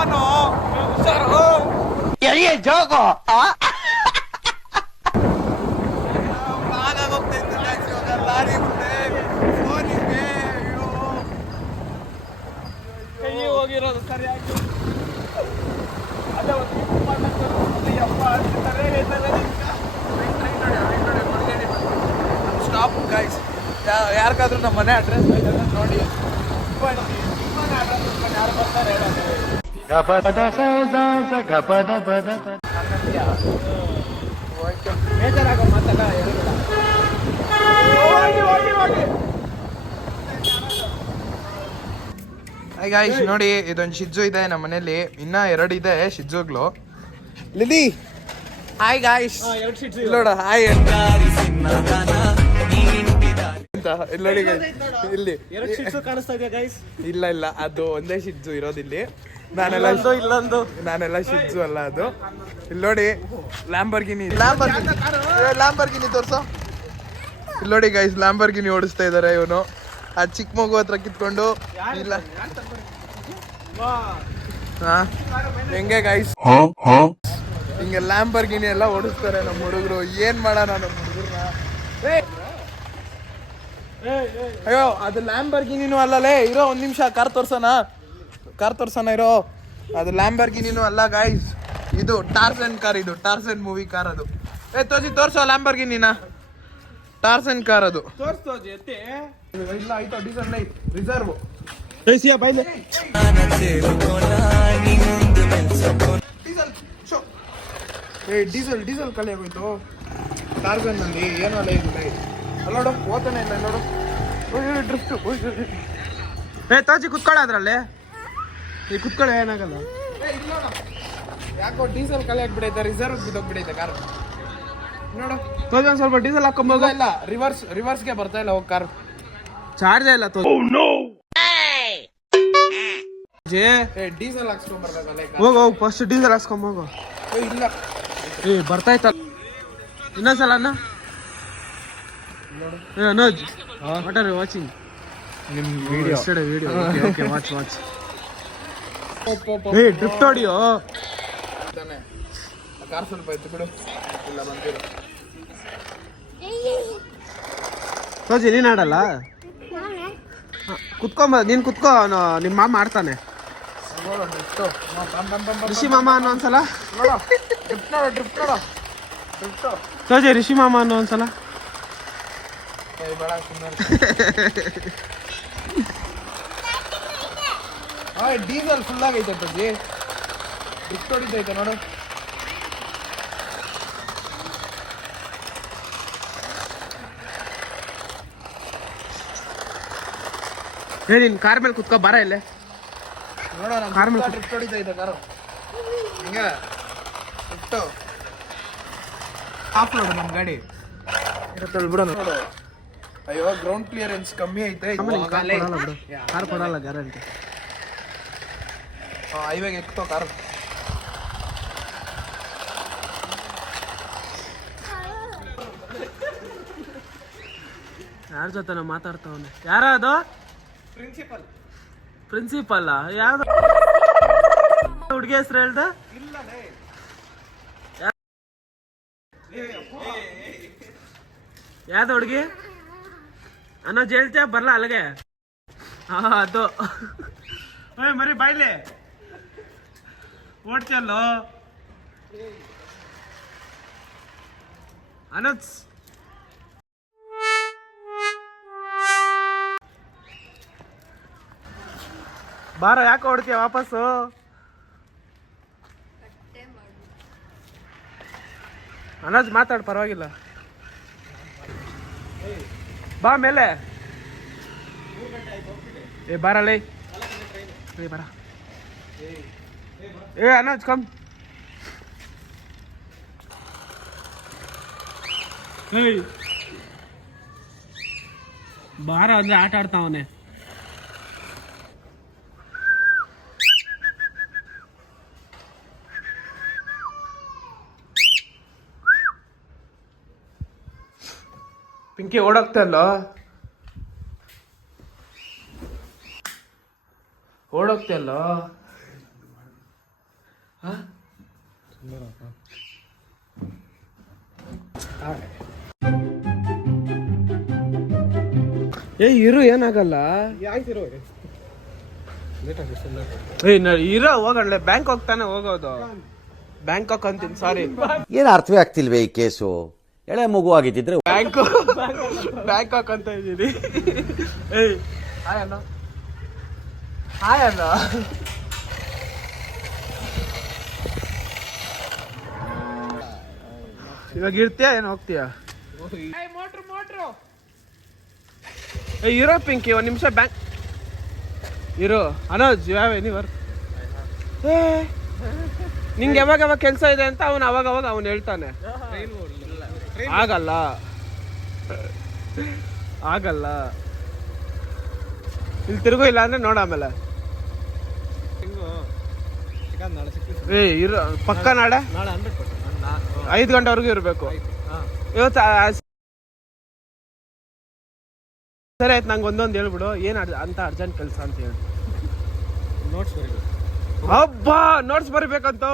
Phone ಜೋಗೋ lorry ಮುಂದೆ ಫೋನಿಗೆ ಕೈ ಹೋಗಿರೋದು ಸರಿಯಾಗಿ ಅದೇ ಸ್ಟಾಪ್ ಗೈಸ್ ಯಾರಿಗಾದ್ರೂ ನಮ್ಮ ಮನೆ ಅಡ್ರೆಸ್ ನೋಡಿ ಯಾರು ಬರ್ತಾರೆ ಬೇಜಾರಾಗೋ ಮಾತಲ್ಲ ಗೈಸ್ ನೋಡಿ ಇದೊಂದು ಶಿಜ್ಜು ಇದೆ ನಮ್ಮ ಮನೇಲಿ ಇನ್ನ 2 ಇದೆ ಶಿಜ್ಜುಗಳು ಲಿಲಿ ಹಾಯ್ ಗಾಯ್ಸ್ ನೋಡ ಹಾಯ್ ಅಂತ ಇಲ್ಲಿ ನೋಡಿ ಇಲ್ಲಿ 2 ಶಿಟ್ಸು ಕಾಣಿಸ್ತಾ ಇದೆ ಗೈಸ್. ಇಲ್ಲ ಅದು ಒಂದೇ ಶಿಜ್ಜು ಇರೋದಿಲ್ಲಿ ನಾನೆಲ್ಲ ಶಿಜ್ಜು ಅಲ್ಲ ಅದು ಇಲ್ಲಿ ನೋಡಿ ಲ್ಯಾಂಬರ್ಗಿನಿ ತೋರ್ಸೋ ಇಲ್ಲಿ ನೋಡಿ ಗೈಸ್ ಲ್ಯಾಂಬರ್ಗಿನಿ ಓಡಿಸ್ತಾ ಇದಾರೆ ಇವನು ಆ ಚಿಕ್ಕ ಮಗು ಹತ್ರ ಕಿತ್ಕೊಂಡು ಇಲ್ಲ ಹೆಂಗೆ ಗೈಸ್ ಹಿಂಗೆ ಲ್ಯಾಂಬರ್ಗಿನಿ ಎಲ್ಲ ಓಡಿಸ್ತಾರೆ ನಮ್ಮ ಹುಡುಗರು ಏನ್ ಮಾಡೋಣ ನಮ್ಮ ಹುಡುಗರನ್ನ ಅಯ್ಯೋ ಅದು ಲ್ಯಾಂಬರ್ಗಿನಿನೂ ಅಲ್ಲಲೇ ಇರೋ ಒಂದ್ ನಿಮಿಷ ಕಾರ್ ತೋರ್ಸೋಣ ಇರೋ ಅದು ಲ್ಯಾಂಬರ್ಗಿನಿನೂ ಅಲ್ಲ ಗೈಸ್ ಇದು ಟಾರ್ಸನ್ ಕಾರ್ ಇದು ಟಾರ್ಸನ್ ಮೂವಿ ಕಾರ್ ಅದು ತೋರ್ಸೋ ಲ್ಯಾಂಬರ್ಗಿನಿನ ಟಾರ್ಸನ್ ಕಾರ್ ಅದು ಇಲ್ಲ ಆಯ್ತು ಡೀಸೆಲ್ ರಿಸರ್ವ್ ಡೀಸೆಲ್ ಖಾಲಿ ಆಗೋಯ್ತು ಟಾರ್ಸನ್ ನಲ್ಲಿ ಏನೋ ಅಲ್ಲ ಇಲ್ಲ ನೋಡು ಓತಾನೆ ಇಲ್ಲ ನೋಡು ಡ್ರಿಫ್ಟ್ ತಾಜಿ ಕುತ್ಕೊಳ್ಳ ಅದ್ರಲ್ಲಿ ಈ ಕುತ್ಕೊಳ್ಳೋ ಏನಾಗಲ್ಲ. ಯಾಕೋ ಡೀಸೆಲ್ ಖಾಲಿ ಆಗ್ಬಿಡೈತೆ ರಿಸರ್ವ್ ಬಿದ್ದೋಗ್ಬಿಡೈತೆ ಕಾರ್ ನೋಡು ತೋಜ್ ಸ್ವಲ್ಪ ಡೀಸೆಲ್ ಹಾಕೊಂಬೋಗ. ಇಲ್ಲ ರಿವರ್ಸ್ಗೆ ಬರ್ತಾ ಇಲ್ಲ ಹೋಗಿ ಕಾರ್ ಚಾರ್ಜ್ ಇಲ್ಲ ಡೀಸೆಲ್ ಹಾಕ್ಸ್ಕೊಂಡ್ಬರ್ಬೇಕಲ್ಲ ಹೋಗು ಫಸ್ಟ್ ಡೀಸೆಲ್ ಹಾಕ್ಸ್ಕೊಂಬೋಗು. ಇಲ್ಲ ಬರ್ತಾ ಇತ್ತಲ್ಲ ಇನ್ನೊಂದ್ಸಲ ಅಣ್ಣ ಅನೋಜ್ ವಾಟ್ ಆರ್ ಯು ವಾಚಿಂಗ್ ನಿಮ್ video okay watch drift audio car ಸ್ವಲ್ಪ ಇತ್ತು ಬಿಡು ಇಲ್ಲ ಬಂದಿರೋ ಸೋಜಿ ನೀನ್ ಆಡಲ್ಲ ಕುತ್ಕೊಂಬ ನೀನ್ ಕುತ್ಕೋ ನಿಮ್ಮ ಮಾಮ ಆಡ್ತಾನೆ ರಿಷಿ ಮಾಮ ಅನ್ನೋ ಒಂದ್ಸಲ ಸೋಜಿ ರಿಷಿ ಮಾಮ ಅನ್ನೋ ಒಂದ್ಸಲ ಡೀಸೆಲ್ ಫುಲ್ ಆಗೈತೆ ಅಜ್ಜಿ ಡ್ರಿಫ್ಟ್ ಹೊಡಿತೈತೆ ನೋಡು ಹೇಳಿ ನಿನ್ ಕಾರ್ ಮೇಲೆ ಕುತ್ಕೋ ಬಾರ ಇಲ್ಲೇ ನೋಡೋಣ ಕಾರ್ ಮೇಲೆ ಡ್ರಿಫ್ಟ್ ಹೊಡಿತೈತೆ ಕಾರು ಹಿಂಗ ಡ್ರಿಫ್ಟ್ ಆಫ್ ನೋಡು ನಮ್ಮ ಗಾಡಿ ಬಿಡೋಣ. ನೋಡು ಅಯ್ಯೋ ಗ್ರೌಂಡ್ ಕ್ಲಿಯರೆನ್ಸ್ ಕಮ್ಮಿ ಐತೆ ಕಾರ್ ಕೊಡಲ್ಲ ಗ್ಯಾರಂಟಿ. ಹೈವೇಗೆ ಎಕ್ತೋ ಕಾರ್ ಯಾರ ಜೊತೆ ನಾವು ಮಾತಾಡ್ತಾವನೆ ಯಾರ ಅದು ಪ್ರಿನ್ಸಿಪಲ್ ಯಾವ್ದು ಹುಡುಗಿ ಹೆಸರು ಹೇಳ್ದ ಯಾವ್ದು ಹುಡುಗಿ ಅನ್ನೋದು ಹೇಳ್ತೀಯ ಬರ್ಲಾ ಅಲ್ಲಿಗೆ ಅದು ಮರಿ ಬಾಯ್ಲೆ ಓಡ್ತಿಯಲ್ಲೋ ಅನೋಜ್ ಬಾರ ಯಾಕೆ ಹೊಡ್ತೀಯ ವಾಪಸ್ಸು ಅನೋಜ್ ಮಾತಾಡ್ ಪರವಾಗಿಲ್ಲ ಬಾ ಮೇಲೆ ಬಾರಲ್ಲ ಬರ ಅನೋಜ್ ಕಮ್ ಬಾರ ಅಂದ್ರೆ ಆಟ ಆಡ್ತಾವನೆ ಪಿಂಕಿ ಓಡೋಗ್ತಲ್ಲ ಏ ಇರು ಏನಾಗಲ್ಲ ಆಯ್ತಿರೋ ಇರೋ ಹೋಗಣ್ಲೆ ಬ್ಯಾಂಕ್ ಹೋಗ್ತಾನೆ ಹೋಗೋದು ಬ್ಯಾಂಕಾಕ್ ಅಂತೀನಿ ಸಾರಿ ಏನು ಅರ್ಥವೇ ಆಗ್ತಿಲ್ವೇ ಈ ಕೇಸು ಎಳೆ ಮಗು ಆಗಿದ್ದಿದ್ರೆ ಬ್ಯಾಂಕಾಕ್ ಅಂತ ಇದ್ದೀನಿ ಏಯ್ ಹಾಯ್ ಅಣ್ಣ ಹಾಯ್ ಅಣ್ಣ ಇವಾಗ ಇರ್ತೀಯಾ ಏನು ಹೋಗ್ತೀಯಾ ಏ ಇರೋ ಪಿಂಕಿ ಒಂದು ನಿಮಿಷ ಬ್ಯಾಂಕ್ ಇರೋ ಅನೋಜ್ ಯಾವ ಎನಿ ವರ್ಕ್ ಏ ನಿಂಗೆ ಯಾವಾಗ ಕೆಲಸ ಇದೆ ಅಂತ ಅವನು ಅವಾಗ ಅವನು ಹೇಳ್ತಾನೆ ಆಗಲ್ಲ ಆಗಲ್ಲ ಇಲ್ಲಿ ತಿರುಗು ಇಲ್ಲ ಅಂದ್ರೆ ನೋಡ ಆಮೇಲೆ ಏ ಇರೋ ಪಕ್ಕ ನಾಳೆ 5 ಗಂಟೆವರೆಗೂ ಇರಬೇಕು ಇವತ್ತು ಸರಿ ಆಯ್ತು ನಂಗೆ ಒಂದೊಂದು ಹೇಳ್ಬಿಡು ಏನು ಅಂತ ಅರ್ಜೆಂಟ್ ಕೆಲಸ ಅಂತ ಹೇಳಿ ಹಬ್ಬ ನೋಟ್ಸ್ ಬರಿಬೇಕಂತ